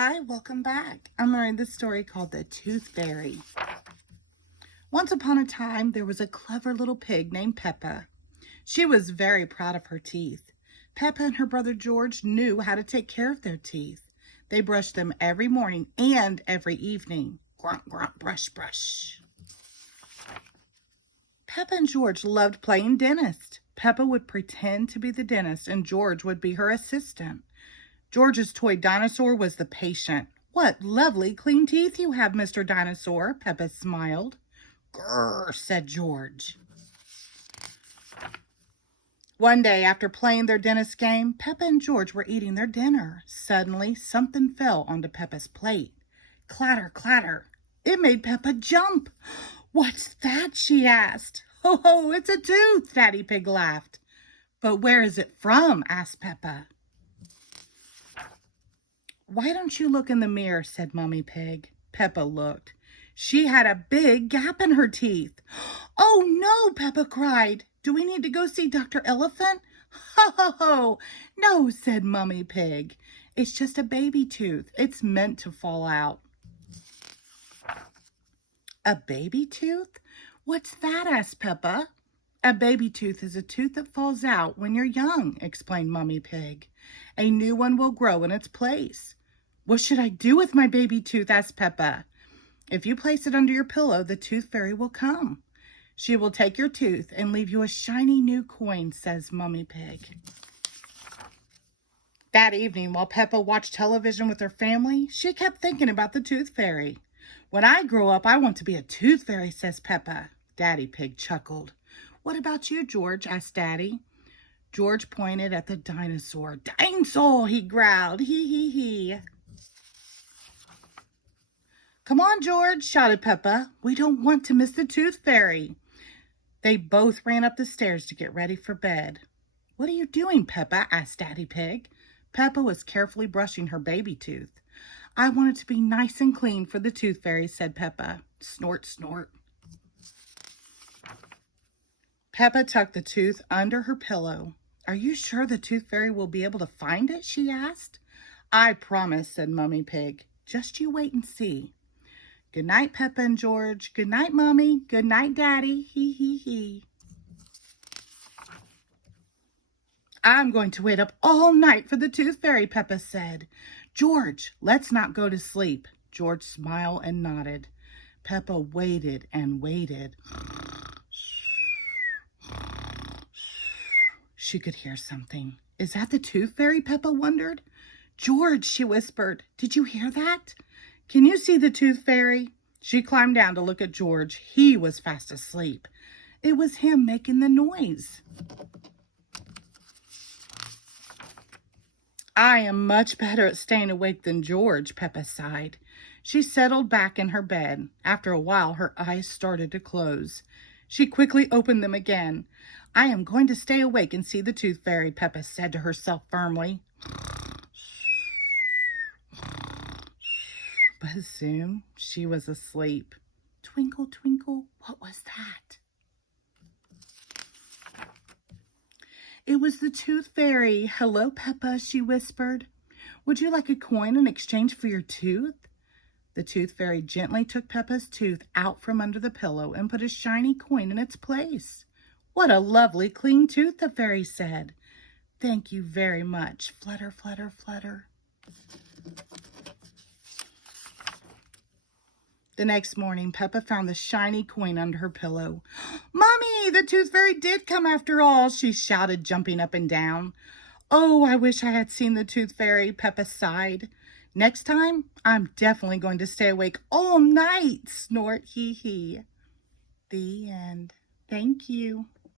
Hi, welcome back. I'm reading this story called The Tooth Fairy. Once upon a time, there was a clever little pig named Peppa. She was very proud of her teeth. Peppa and her brother George knew how to take care of their teeth. They brushed them every morning and every evening. Grunt, grunt, brush, brush. Peppa and George loved playing dentist. Peppa would pretend to be the dentist and George would be her assistant. George's toy dinosaur was the patient. "What lovely clean teeth you have, Mr. Dinosaur," Peppa smiled. "Grrr," said George. One day, after playing their dentist game, Peppa and George were eating their dinner. Suddenly, something fell onto Peppa's plate. Clatter, clatter. It made Peppa jump. "What's that?" she asked. "Ho, ho, it's a tooth," Daddy Pig laughed. "But where is it from?" asked Peppa. "Why don't you look in the mirror?" said Mummy Pig. Peppa looked. She had a big gap in her teeth. "Oh no!" Peppa cried. "Do we need to go see Dr. Elephant?" "Ho, ho, ho! No," said Mummy Pig. "It's just a baby tooth. It's meant to fall out." "A baby tooth? What's that?" asked Peppa. "A baby tooth is a tooth that falls out when you're young," explained Mummy Pig. "A new one will grow in its place." "What should I do with my baby tooth?" asked Peppa. "If you place it under your pillow, the tooth fairy will come. She will take your tooth and leave you a shiny new coin," says Mummy Pig. That evening, while Peppa watched television with her family, she kept thinking about the tooth fairy. "When I grow up, I want to be a tooth fairy," says Peppa. Daddy Pig chuckled. "What about you, George?" asked Daddy. George pointed at the dinosaur. "Dinosaur," he growled. "Hee, hee, hee." "Come on, George," shouted Peppa. "We don't want to miss the tooth fairy." They both ran up the stairs to get ready for bed. "What are you doing, Peppa?" asked Daddy Pig. Peppa was carefully brushing her baby tooth. "I want it to be nice and clean for the tooth fairy," said Peppa. Snort, snort. Peppa tucked the tooth under her pillow. "Are you sure the tooth fairy will be able to find it?" she asked. "I promise," said Mummy Pig. "Just you wait and see." "Good night, Peppa and George. Good night, Mommy. Good night, Daddy. Hee, hee, hee." "I'm going to wait up all night for the tooth fairy," Peppa said. "George, let's not go to sleep." George smiled and nodded. Peppa waited and waited. She could hear something. "Is that the tooth fairy?" Peppa wondered. "George," she whispered, "did you hear that? Can you see the tooth fairy?" She climbed down to look at George. He was fast asleep. It was him making the noise. "I am much better at staying awake than George," Peppa sighed. She settled back in her bed. After a while, her eyes started to close. She quickly opened them again. "I am going to stay awake and see the tooth fairy," Peppa said to herself firmly. But soon she was asleep. Twinkle, twinkle, what was that? It was the tooth fairy. "Hello, Peppa," she whispered. "Would you like a coin in exchange for your tooth?" The tooth fairy gently took Peppa's tooth out from under the pillow and put a shiny coin in its place. "What a lovely clean tooth," the fairy said. "Thank you very much." Flutter, flutter, flutter. The next morning, Peppa found the shiny coin under her pillow. "Mommy, the tooth fairy did come after all," she shouted, jumping up and down. "Oh, I wish I had seen the tooth fairy," Peppa sighed. "Next time, I'm definitely going to stay awake all night." Snort, hee hee. The end. Thank you.